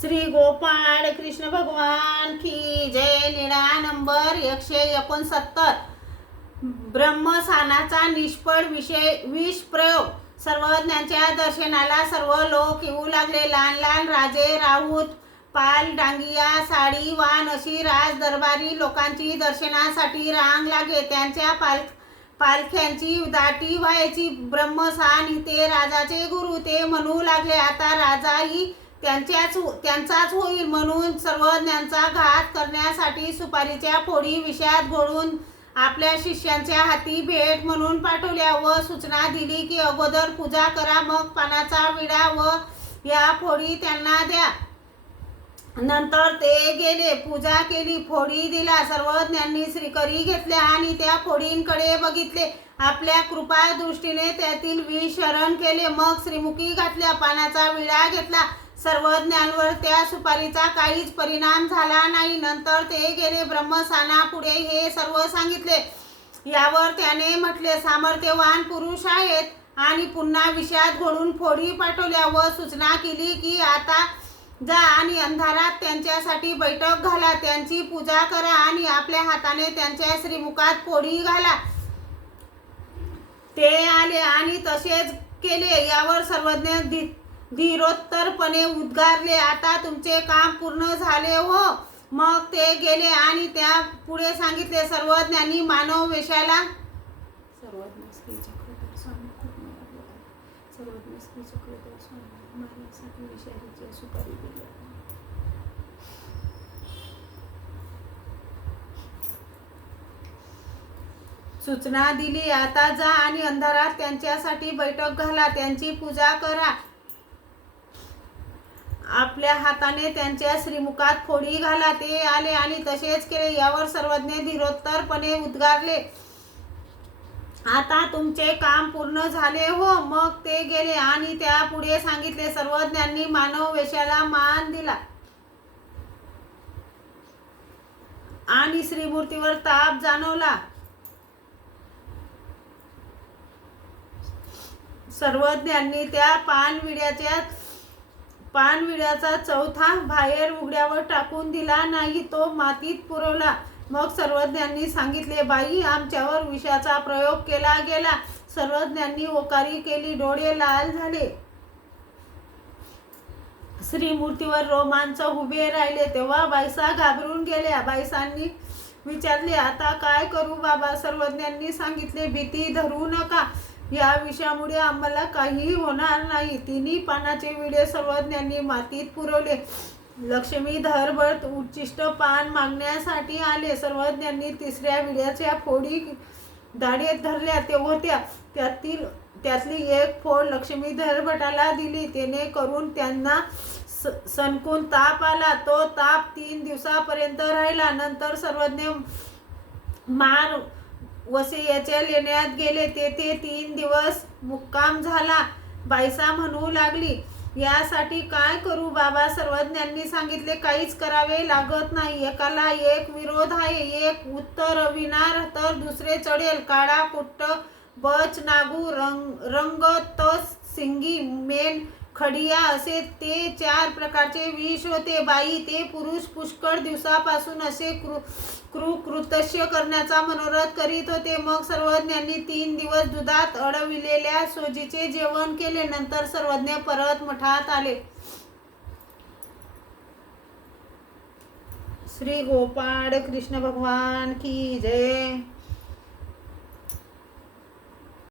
श्री गोपाळ कृष्ण भगवान की जय निळा नंबर एकशे एकोणसत्तर. ब्रह्मसानाचा निष्फळ विषय विष प्रयोग. सर्वज्ञांच्या दर्शनाला सर्व लोक येऊ लागले. लहान लहान राजे राऊत पाल डांगिया साडी वान अशी राज दरबारी लोकांची दर्शनासाठी रांग लागे. त्यांच्या पाल पालख्यांची दाटी व्हायची. ब्रह्मसान ते राजाचे गुरु ते म्हणू लागले. आता राजाही त्यांच्याच हो- त्यांचाच होईल म्हणून सर्वज्ञांचा घात करण्यासाठी सुपारीच्या फोडी विषयात घोळून आपल्या शिष्यांच्या हाती भेट म्हणून पाठवल्या व सूचना दिली की अगोदर पूजा करा मग पानाचा विडा व या फोडी त्यांना द्या. नंतर ते गेले पूजा केली फोडी दिला सर्वज्ञांनी श्रीकरी घेतल्या आणि त्या फोडींकडे बघितले. आपल्या कृपा दृष्टीने त्यातील विष शरण केले मग श्रीमुखी घातल्या पानाचा विडा घेतला. सर्वज्ञांवर त्या सुपारीचा काहीच परिणाम झाला नाही. नंतर ते गेले ब्रह्मसाना पुढे हे सर्व सांगितले. यावर त्याने म्हटले सामर्थ्यवान पुरुष आहेत आणि पुन्हा विषयात घोळून फोडी पाठवल्या व सूचना केली की आता जा आणि अंधारात त्यांच्यासाठी बैठक घाला. त्यांची पूजा करा आणि आपल्या हाताने त्यांच्या श्रीमुखात फोडी घाला. ते आले आणि तसेच केले. यावर सर्वज्ञ धीरोत्तरपणे उद्गारले. आता तुमचे काम पूर्ण झाले हो. मग ते गेले आणि त्या पुढे सांगितले सर्वज्ञांनी मानव वेशाला सूचना दिली आता जा आणि अंधारात त्यांच्यासाठी बैठक घाला त्यांची पूजा करा. आपल्या हाताने त्यांच्या श्रीमुखात फोडी घाला ते आले आणि तसेच केले. यावर सर्वज्ञ धीरोत्तरपणे उद्गारले. आता तुमचे काम पूर्ण झाले हो. मग ते गेले आणि त्या पुढे सांगितले. सर्वज्ञांनी मानव वेशाला मान दिला. आणि श्रीमूर्तीवर ताप जाणवला. सर्वज्ञांनी त्या पानविड्याच्या पानविड्याचा चौथा बाहेर उघड्यावर टाकून दिला नाही तो मातीत पुरवला. मग सर्वज्ञांनी सांगितले बाई आमच्यावर विषाचा प्रयोग केला गेला. सर्वज्ञांनी ओकारी केली डोळे लाल झाले. श्रीमूर्तीवर रोमांच उभे राहिले. तेव्हा बायसा घाबरून गेल्या. बायसांनी विचारले आता काय करू बाबा? सर्वज्ञांनी सांगितले भीती धरू नका. या विषयामुळे आम्हाला काहीही होणार नाही. तिन्ही पानाचे विडे सर्वज्ञांनी मातीत पुरवले. लक्ष्मी धरभट उच्चिष्ट पान मागण्यासाठी आले. सर्वज्ञांनी तिसऱ्या विड्याच्या फोडी दाढेत धरल्या. तेव्हा त्या त्यातील त्यातली एक फोड लक्ष्मी धरभटाला दिली. त्याने करून त्यांना स- सनकून ताप आला. तो ताप तीन दिवसापर्यंत राहिला. नंतर सर्वज्ञ मार वसियाच्या लेण्यात गेले. तेथे तीन दिवस मुक्काम झाला. बायसा म्हणू लागली यासाठी काय करू बाबा सर्वज्ञांनी सांगितले काहीच करावे लागत नाही. एकाला एक विरोध आहे. एक उत्तर विणार तर दुसरे चढेल. काळा कुट्ट बच नागू रंग रंग तस सिंगी मेन खडिया असे ते चार प्रकारचे विष होते. बाई ते पुरुष पुष्कळ दिवसापासून असे कृ कृ कृतस्य करण्याचा मनोरथ करीत होते. मग सर्वज्ञांनी तीन दिवस दुधात अडविलेल्या सोजीचे जेवण केले. नंतर सर्वज्ञ परत मठात आले. श्री गोपाळ कृष्ण भगवान की जय.